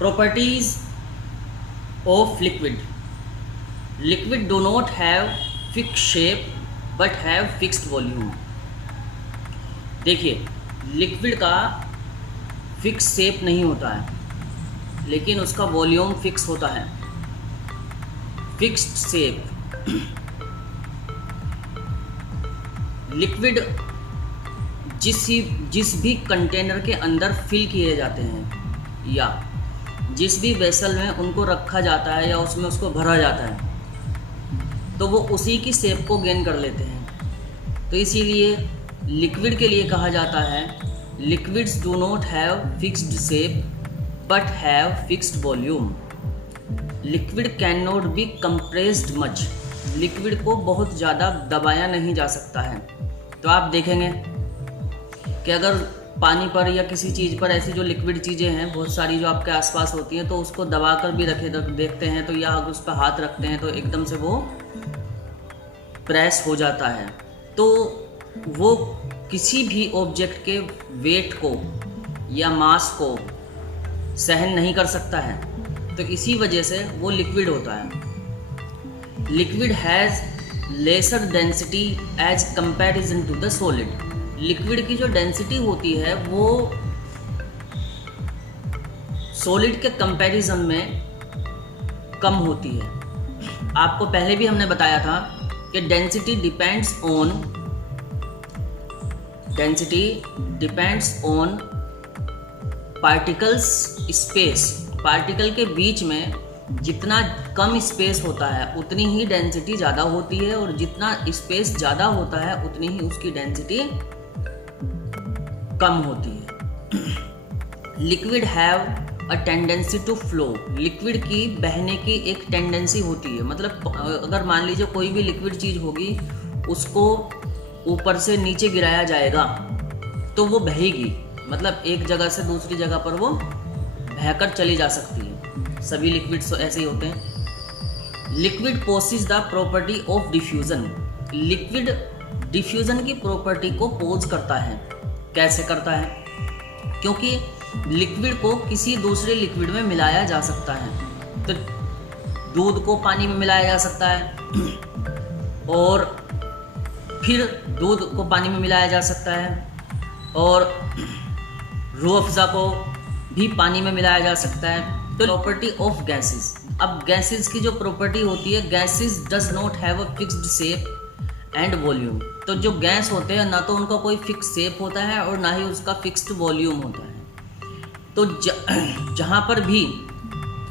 Properties of liquid. Liquid do not have fixed shape but have fixed volume. देखिए, liquid का fix shape नहीं होता है, लेकिन उसका वॉल्यूम फिक्स होता है. Fixed shape. लिक्विड जिस भी कंटेनर के अंदर फिल किए जाते हैं या जिस भी वेसल में उनको रखा जाता है या उसमें उसको भरा जाता है, तो वो उसी की शेप को गेन कर लेते हैं. तो इसीलिए लिक्विड के लिए कहा जाता है liquids do not have fixed shape but have fixed volume. Liquid can not be compressed much. Liquid को बहुत ज़्यादा दबाया नहीं जा सकता है. तो आप देखेंगे कि अगर पानी पर या किसी चीज़ पर ऐसी जो लिक्विड चीज़ें हैं बहुत सारी जो आपके आसपास होती हैं, तो उसको दबा कर भी देखते हैं तो या अगर उस पर हाथ रखते हैं तो एकदम से वो प्रेस हो जाता है. तो वो किसी भी ऑब्जेक्ट के वेट को या मास को सहन नहीं कर सकता है. तो इसी वजह से वो लिक्विड होता है. Liquid has lesser density as comparison to the solid. Liquid की जो डेंसिटी होती है वो सॉलिड के कंपैरिजन में कम होती है. आपको पहले भी हमने बताया था कि density depends on particles space. Particle के बीच में जितना कम स्पेस होता है उतनी ही डेंसिटी ज़्यादा होती है, और जितना स्पेस ज़्यादा होता है उतनी ही उसकी डेंसिटी कम होती है. Liquid have a tendency to flow. Liquid की बहने की एक टेंडेंसी होती है. मतलब अगर मान लीजिए कोई भी लिक्विड चीज़ होगी, उसको ऊपर से नीचे गिराया जाएगा तो वो बहेगी. मतलब एक जगह से दूसरी जगह पर वो बहकर चली जा सकती है. सभी लिक्विड्स ऐसे ही होते हैं. Liquid possess the property of diffusion. Liquid diffusion की प्रॉपर्टी को पोज करता है. कैसे करता है? क्योंकि लिक्विड को किसी दूसरे लिक्विड में मिलाया जा सकता है. तो दूध को पानी में मिलाया जा सकता है, और फिर दूध को पानी में मिलाया जा सकता है, और रूह अफ़ज़ा को भी पानी में मिलाया जा सकता है. तो प्रॉपर्टी ऑफ गैसेस. अब गैसेस की जो प्रॉपर्टी होती है, gases does not have a fixed shape and volume. तो जो गैस होते हैं ना तो उनका कोई फिक्स शेप होता है और ना ही उसका फिक्स्ड वॉल्यूम होता है. तो जहाँ पर भी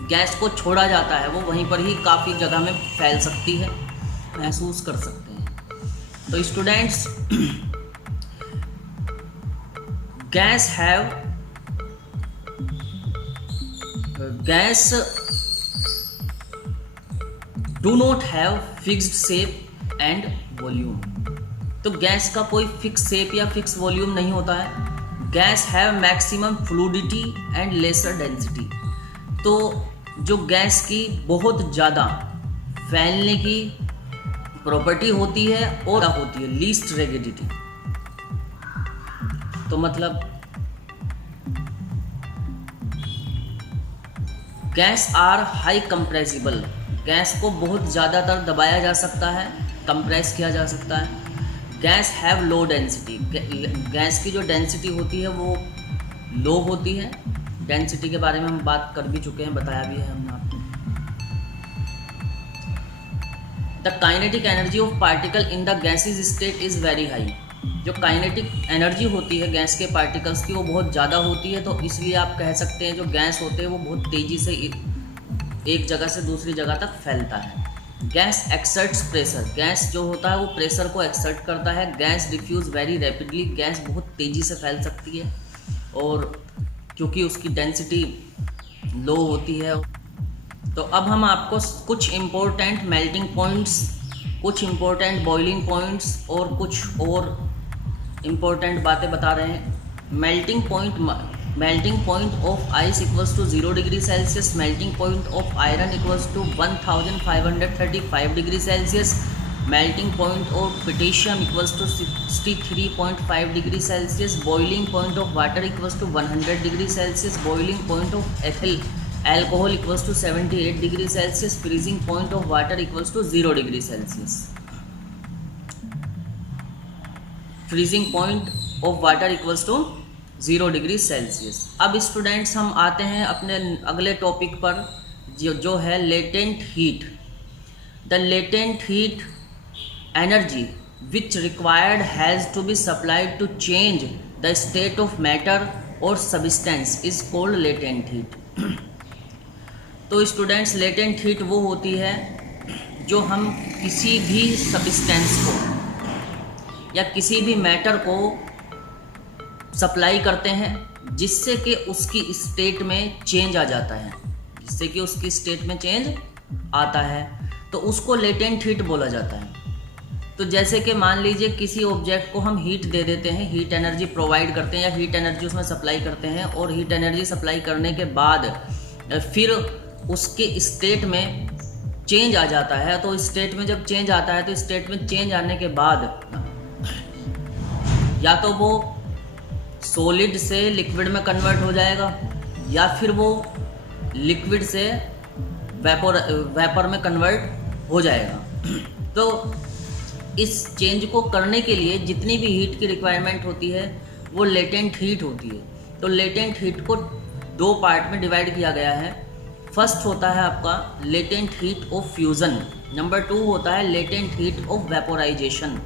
गैस को छोड़ा जाता है वो वहीं पर ही काफ़ी जगह में फैल सकती है, महसूस कर सकते हैं. तो students, gas do not have fixed shape and volume. तो गैस का कोई फिक्स शेप या फिक्स वॉल्यूम नहीं होता है. Guys have maximum fluidity and lesser density. तो जो गैस की बहुत ज़्यादा फैलने की प्रॉपर्टी होती है और होती है लीस्ट रिजिडिटी. तो मतलब gas are high compressible. Gas को बहुत ज़्यादातर दबाया जा सकता है, कंप्रेस किया जा सकता है. Guys have low density. Gas की जो डेंसिटी होती है वो लो होती है. डेंसिटी के बारे में हम बात कर भी चुके हैं, बताया भी है हमने आपको. The kinetic energy of particle in the gases state is very high. जो काइनेटिक एनर्जी होती है गैस के पार्टिकल्स की वो बहुत ज़्यादा होती है. तो इसलिए आप कह सकते हैं जो गैस होते हैं वो बहुत तेज़ी से एक जगह से दूसरी जगह तक फैलता है. Gas exerts pressure. गैस जो होता है वो प्रेशर को एक्सर्ट करता है. Gas diffuse very rapidly. Gas बहुत तेज़ी से फैल सकती है, और क्योंकि उसकी डेंसिटी लो होती है. तो अब हम आपको कुछ इम्पोर्टेंट मेल्टिंग पॉइंट्स, कुछ इम्पोर्टेंट बॉइलिंग पॉइंट्स और कुछ और इम्पोर्टेंट बातें बता रहे हैं. Melting point of ice equals to 0 degree celsius. Melting point of iron equals to 1535 degree celsius. Melting point of potassium equals to 63.5 degree celsius. Boiling point of water equals to 100 degree celsius. Boiling point of alcohol equals to 78 degree Celsius, freezing point of water equals to 0 degree Celsius. Freezing point of water equals to 0 degree Celsius. अब students हम आते हैं अपने अगले topic पर, जो है latent heat. The latent heat energy which required has to be supplied to change the state of matter और substance is called latent heat. तो स्टूडेंट्स, लेटेंट हीट वो होती है जो हम किसी भी सब्सटेंस को या किसी भी मैटर को सप्लाई करते हैं जिससे कि उसकी स्टेट में चेंज आ जाता है, जिससे कि उसकी स्टेट में चेंज आता है, तो उसको लेटेंट हीट बोला जाता है। तो जैसे कि मान लीजिए किसी ऑब्जेक्ट को हम हीट दे देते हैं, हीट एनर्जी प्रोवाइड करते हैं या हीट एनर्जी उसमें सप्लाई करते हैं, और हीट एनर्जी सप्लाई करने के बाद फिर उसके स्टेट में चेंज आ जाता है। तो स्टेट में जब चेंज आता है तो स्टेट में चेंज आने के बाद या तो वो सॉलिड से लिक्विड में कन्वर्ट हो जाएगा या फिर वो लिक्विड से वेपर में कन्वर्ट हो जाएगा। तो इस चेंज को करने के लिए जितनी भी हीट की रिक्वायरमेंट होती है वो लेटेंट हीट होती है। तो लेटेंट हीट को दो पार्ट में डिवाइड किया गया है। फर्स्ट होता है आपका latent heat of fusion, number 2 होता है लेटेंट हीट ऑफ वेपोराइजेशन।